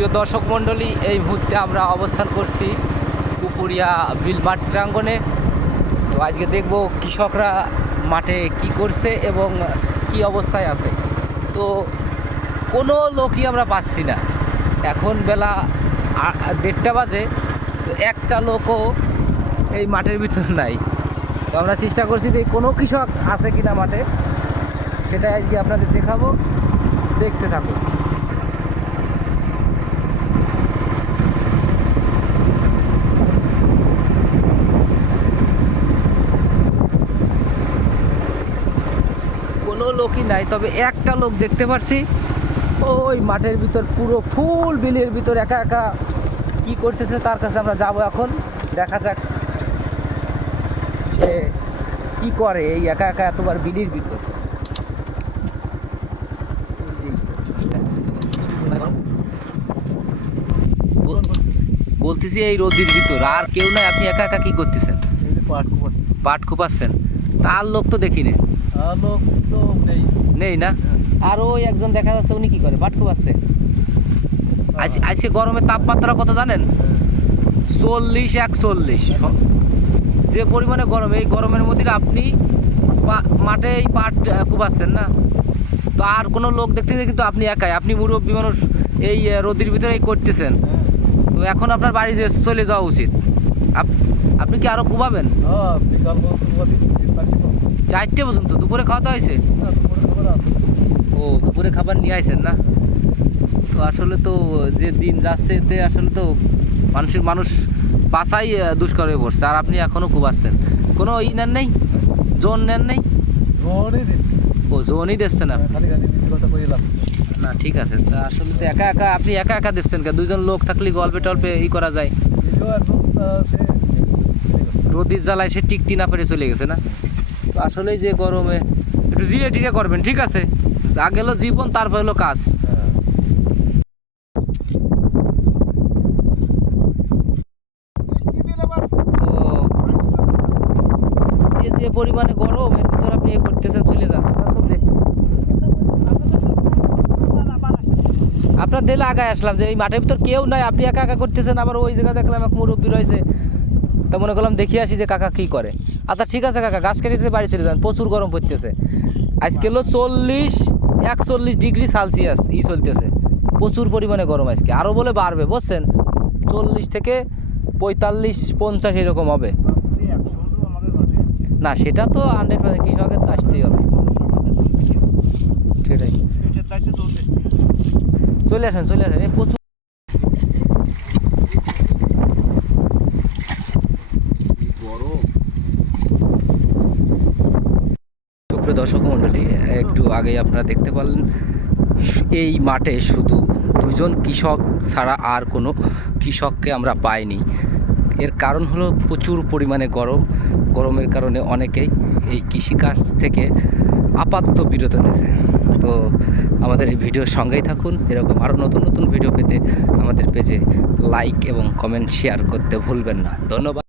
প্রিয় দর্শক মণ্ডলী, এই মুহূর্তে আমরা অবস্থান করছি পুকুরিয়া বিল মাঠ প্রাঙ্গণে। তো আজকে দেখব কৃষকরা মাঠে কি করছে এবং কি অবস্থায় আছে। তো কোনো লোকই আমরা পাচ্ছি না। এখন বেলা দেড়টা বাজে, তো একটা লোকও এই মাঠের ভিতর নাই। তো আমরা চেষ্টা করছি যে কোনো কৃষক আছে কিনা মাঠে, সেটা আজকে আপনাদের দেখাবো। দেখতে থাকুন কোনো লোকই নাই তবে একটা লোক দেখতে পারছি। ওই মাঠের ভিতর পুরো ফুল বিলের ভিতর একা একা কি করতেছে তার কাছে আমরা যাব এখন। দেখা যাক সে কি করে এই একা একা এতবার বিলির ভিতর। বলতেছি এই রোদির ভিতর আর কেউ না আপনি একা একা কি করতেছেন? পাট কুপাচ্ছে পাট খুপাচ্ছেন তার লোক তো দেখি নে আর লোক তো নেই নেই না? আর ওই একজন দেখা যাচ্ছে উনি কি করে? খুপাচ্ছে আজ- আজকে গরমের তাপমাত্রা কত জানেন? চল্লিশ একচল্লিশ। যে পরিমাণে গরম এই গরমের মধ্যে আপনি মাঠে এই পাট কুপাচ্ছেন না? তো আর কোনো লোক দেখতে গেলে কিন্তু আপনি একাই। আপনি মুরব্বী মানুষ এই রোদের ভিতরে করতেছেন। তো এখন আপনার বাড়ি চলে যাওয়া উচিত। আপনি কি আরও কুবাবেন হ্যাঁ চারটে পর্যন্ত দুপুরে খাওয়া দাওয়া হয়েছে? ও দুপুরে খাবার নিয়ে আসেন না? তো আসলে তো যে দিন যাচ্ছে এতে আসলে তো মানুষের মানুষ বাসাই দুষ্কর হয়ে পড়ছে। আর আপনি এখনও কুবাচ্ছেন কোনো ই নেন নেই? জোন নেন নেই? ও জোনই দিচ্ছে না না ঠিক আছে। তা আসলে তো একা একা আপনি একা একা দিচ্ছেন কে দুইজন লোক থাকলে গল্পে টল্পে ই করা যায় ভিডিও একদম আহ, সে রোদির জ্বালায় সে টিকতি না পেরে চলে গেছে না? তো আসলেই যে গরমে একটু জিরে টিরে করবেন, ঠিক আছে? যা গেল জীবন, তারপর হলো কাজ। যে পরিমাণে গরম, এর আপনি এ করতেছেন, চলে যান। আপনার দিলে আগায় আসলাম যে এই মাঠের ভিতর কেউ নাই, আপনি একা একা করতেছেন, আবার ওই জায়গায় দেখলাম এক মুরব্বী রয়েছে। তা মনে করলাম দেখি আসি যে কাকা কি করে। আচ্ছা ঠিক আছে কাকা, গাছ কেটে বাড়ি চলে যান, প্রচুর গরম পড়তেছে। আজকে হলো চল্লিশ, একচল্লিশ ডিগ্রি সেলসিয়াস, ই চলতেছে। প্রচুর পরিমাণে গরম আজকে আরও বলে বাড়বে, বুঝছেন? চল্লিশ থেকে পঁয়তাল্লিশ, পঞ্চাশ এরকম হবে। না, সেটা তো হান্ড্রেড পার্সেন্ট কৃষকের তো আসতেই হবে। সেটাই। চলে আসেন চলে আসেন প্রচুর সুপ্রিয় দর্শক মণ্ডলী, একটু আগেই আপনারা দেখতে পারলেন, এই মাঠে শুধু দুজন কৃষক ছাড়া আর কোনো কৃষককে আমরা পাইনি। এর কারণ হলো প্রচুর পরিমাণে গরম। গরমের কারণে অনেকেই এই কৃষিকাজ থেকে আপাতত বিরত নিয়েছে তো আমাদের এই ভিডিওর সঙ্গেই থাকুন। এরকম আরও নতুন নতুন ভিডিও পেতে আমাদের পেজে লাইক এবং কমেন্ট শেয়ার করতে ভুলবেন না। ধন্যবাদ।